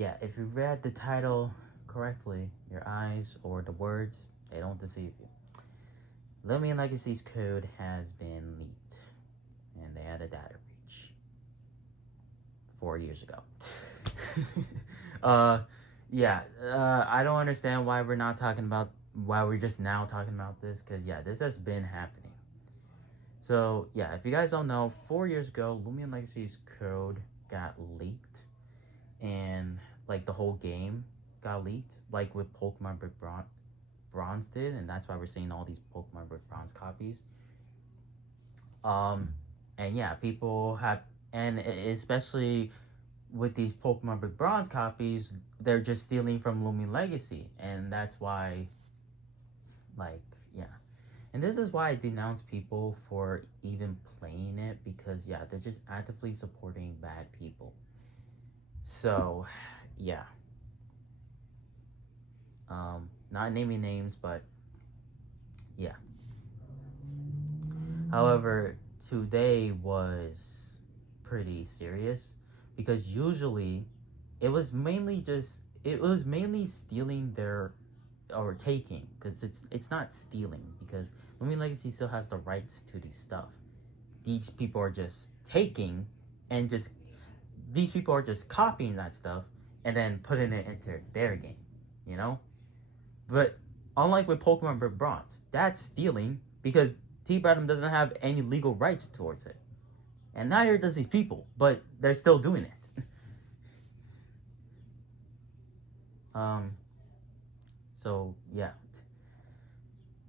yeah, if you read the title correctly, your eyes or the words, they don't deceive you. Loomian Legacy's code has been leaked, and they had a data breach 4 years ago. uh, yeah, I don't understand why we're not talking about why we're just now talking about this, because yeah, this has been happening. So yeah, if you guys don't know, 4 years ago, Loomian Legacy's code got leaked, and like the whole game got leaked, like with Pokemon Brick Bronze did, and that's why we're seeing all these Pokemon Brick Bronze copies. Um, and yeah, people have, and especially with these Pokemon Brick Bronze copies, they're just stealing from Loomian Legacy, and that's why, like, yeah. And this is why I denounce people for even playing it, because yeah, they're just actively supporting bad people. So, yeah. Not naming names, but yeah. However, today was pretty serious because usually it was mainly stealing their or taking, because it's not stealing, because Loomian Legacy still has the rights to these stuff. These people are just taking and just these people are just copying that stuff and then putting it into their game, you know? But unlike with Pokemon Brick Bronze, that's stealing because T Bradham doesn't have any legal rights towards it. And neither does these people, but they're still doing it. um so yeah.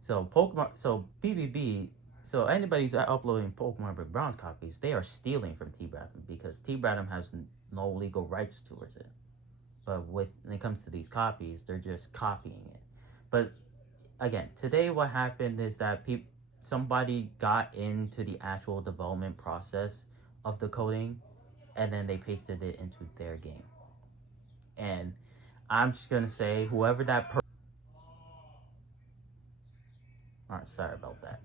So PBB, so anybody who's uploading Pokemon Brick Bronze copies, they are stealing from T Bradham because T Bradham has no legal rights towards it. But when it comes to these copies, they're just copying it. But again, today what happened is that somebody got into the actual development process of the coding, and then they pasted it into their game. And I'm just gonna say, whoever that person. Alright, sorry about that.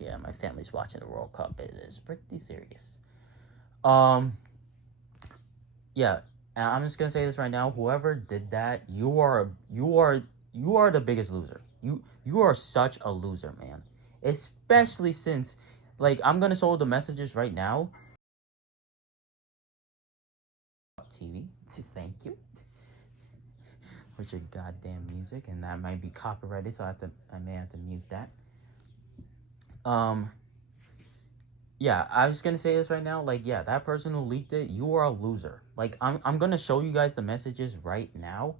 Yeah, my family's watching the World Cup. It is pretty serious. Um, yeah, and I'm just gonna say this right now. Whoever did that, you are the biggest loser. You are such a loser, man. Especially since, like, I'm gonna show the messages right now. TV, thank you. With your goddamn music, and that might be copyrighted, so I may have to mute that. Um, yeah, I was gonna say this right now. Like, yeah, that person who leaked it, you are a loser. Like, I'm gonna show you guys the messages right now.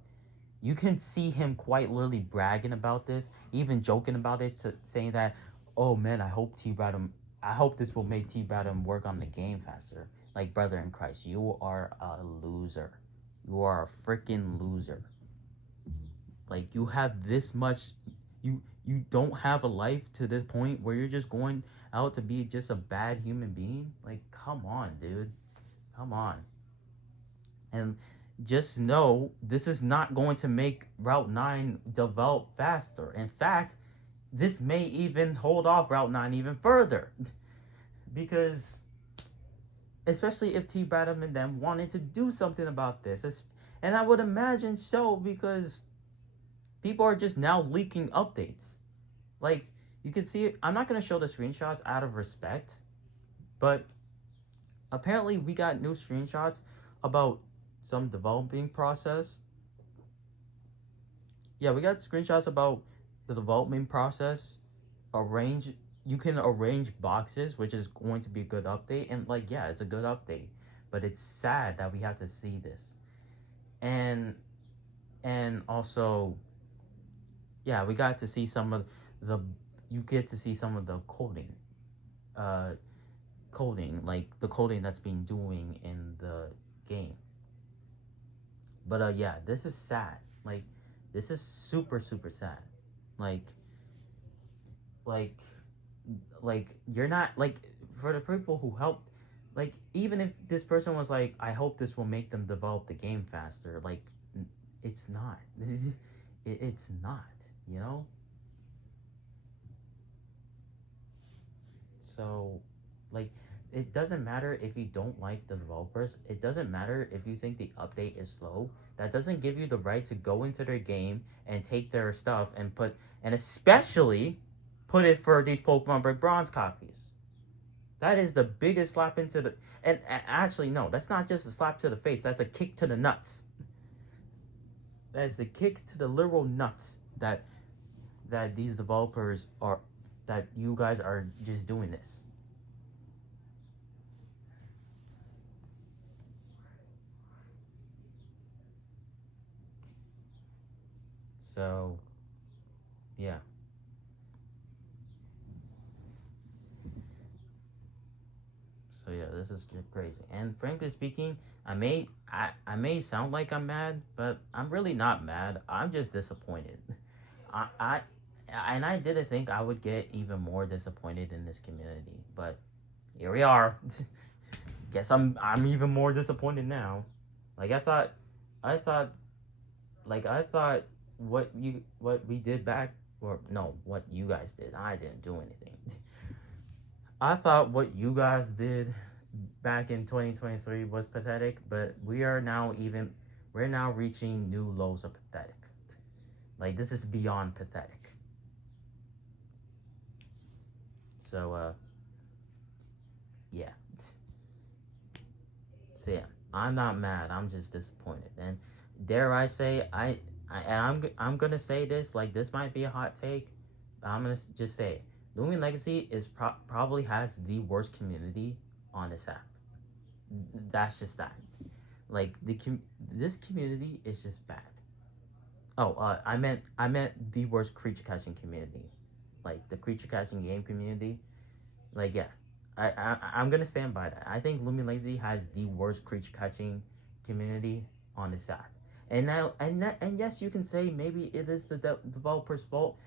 You can see him quite literally bragging about this, even joking about it, to saying that, oh man, I hope this will make T Bradham work on the game faster. Like, brother in Christ, you are a loser. You are a freaking loser. Like, you have this much, you don't have a life to this point where you're just going out to be just a bad human being. Like, come on, dude, come on. And just know this is not going to make Route 9 develop faster. In fact, this may even hold off Route 9 even further. Because, especially if T. Bradham and them wanted to do something about this. And I would imagine so, because people are just now leaking updates. Like, you can see it. I'm not going to show the screenshots out of respect, but apparently we got new screenshots about some developing process. Yeah, we got screenshots about the development process. You can arrange boxes, which is going to be a good update. And like, yeah, it's a good update, but it's sad that we have to see this. And also, yeah, we got to see some of the you get to see some of the uh coding, like the coding that's been doing in the game. But yeah, this is sad. Like, this is super super sad. Like like like you're not, like, for the people who helped, like, even if this person was like, I hope this will make them develop the game faster, like, it's not. It's not, you know. So, like, it doesn't matter if you don't like the developers. It doesn't matter if you think the update is slow. That doesn't give you the right to go into their game and take their stuff and put, and especially put it for these Pokemon Brick Bronze copies. That is the biggest slap into the, and actually no, that's not just a slap to the face. That's a kick to the nuts. That is a kick to the literal nuts that these developers are, that you guys are just doing this. So, yeah. So yeah, this is crazy. And frankly speaking, I may sound like I'm mad, but I'm really not mad. I'm just disappointed. I, I and I didn't think I would get even more disappointed in this community, but here we are. Guess I'm even more disappointed now. Like I thought I thought what we did back, or no, what you guys did. I didn't do anything. I thought what you guys did back in 2023 was pathetic, but we're now reaching new lows of pathetic. Like this is beyond pathetic. So yeah. So yeah, I'm not mad. I'm just disappointed. And dare I say, I'm gonna say this. Like this might be a hot take. But I'm gonna just say, Loomian Legacy is probably has the worst community on this app. That's just that. Like this community is just bad. Oh, I meant the worst creature catching community, like the creature catching game community. Like yeah, I'm gonna stand by that. I think Lumi Lazy has the worst creature catching community on the side. And yes, you can say maybe it is the developer's fault,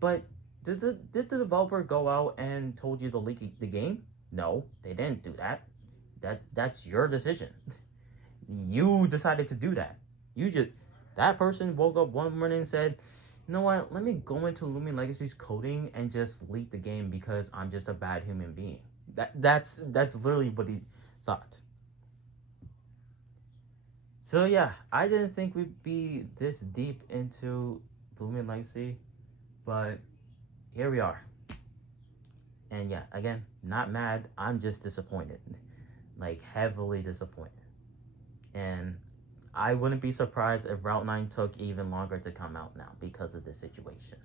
but did the developer go out and told you to leak the game? No, they didn't do that. That's your decision. You decided to do that. You just that person woke up one morning and said, "You know what? Let me go into Lumi Legacy's coding and just leak the game because I'm just a bad human being." That's literally what he thought. So yeah, I didn't think we'd be this deep into Lumi Legacy, but here we are. And yeah, again, not mad. I'm just disappointed, like heavily disappointed. And I wouldn't be surprised if Route 9 took even longer to come out now because of this situation.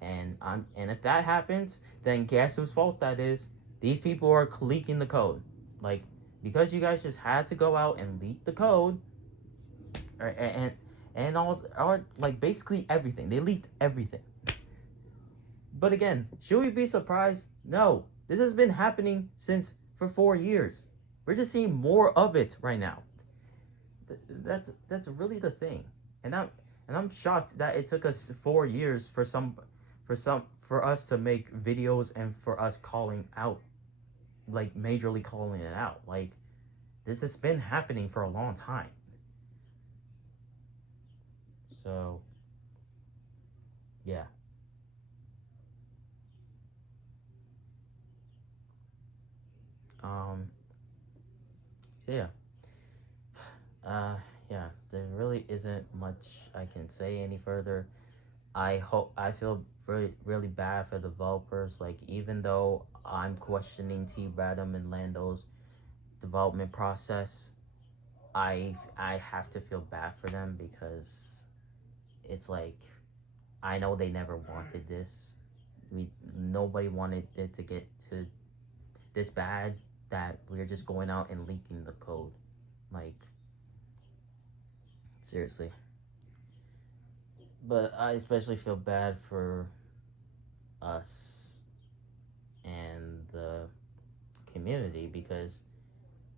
And if that happens, then guess whose fault that is? These people are leaking the code. Like because you guys just had to go out and leak the code, or, and all or like basically everything. They leaked everything. But again, should we be surprised? No. This has been happening since for 4 years. We're just seeing more of it right now. That's really the thing, and I'm shocked that it took us 4 years for us to make videos and for us calling out, like majorly calling it out. Like this has been happening for a long time. So yeah, um, so yeah, uh, yeah. There really isn't much I can say any further. I feel really bad for developers. Like even though I'm questioning T Radam and Lando's development process, I have to feel bad for them because it's like I know they never wanted this. Nobody wanted it to get to this bad that we're just going out and leaking the code. Like seriously. But I especially feel bad for us and the community because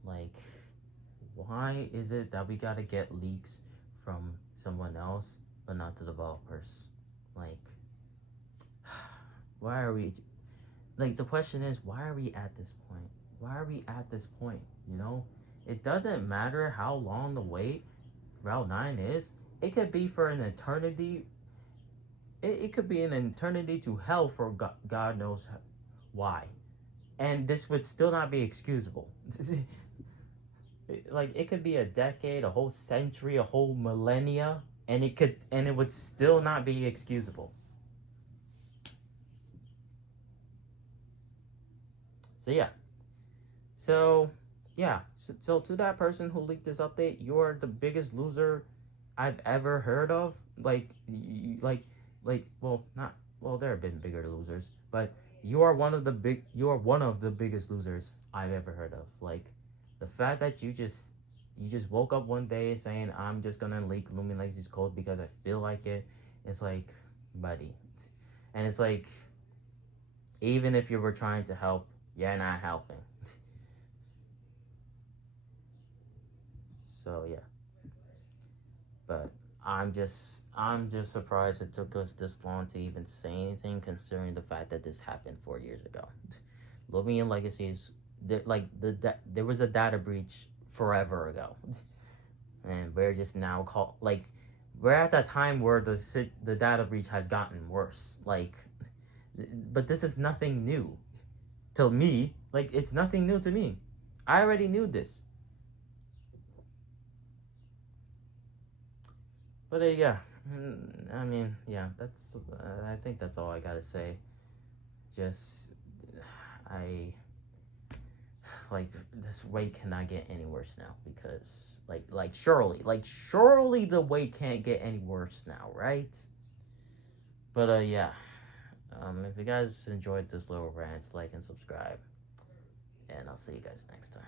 like why is it that we gotta get leaks from someone else but not the developers? Like why are we like the question is why are we at this point? Why are we at this point? You know? It doesn't matter how long the wait Route 9 is. It could be for an eternity. It could be an eternity to hell for God knows why. and this would still not be excusable. Like, it could be a decade, a whole century, a whole millennia, and it would still not be excusable. So yeah. So yeah. So to that person who leaked this update, you're the biggest loser I've ever heard of. Well, not well. There have been bigger losers, but you are one of the biggest losers I've ever heard of. Like, the fact that you just woke up one day saying, I'm just gonna leak Loomian Legacy's code because I feel like it. It's like, buddy, and it's like, even if you were trying to help, you're not helping. So yeah, but I'm just surprised it took us this long to even say anything, considering the fact that this happened 4 years ago. Loomian Legacy is there was a data breach forever ago, and we're just now we're at that time where the data breach has gotten worse. But this is nothing new to me. Like, it's nothing new to me. I already knew this. But yeah, I mean, yeah, I think that's all I gotta say. Just, I like, this wait cannot get any worse now, because surely the wait can't get any worse now, right? But yeah, if you guys enjoyed this little rant, like and subscribe, and I'll see you guys next time.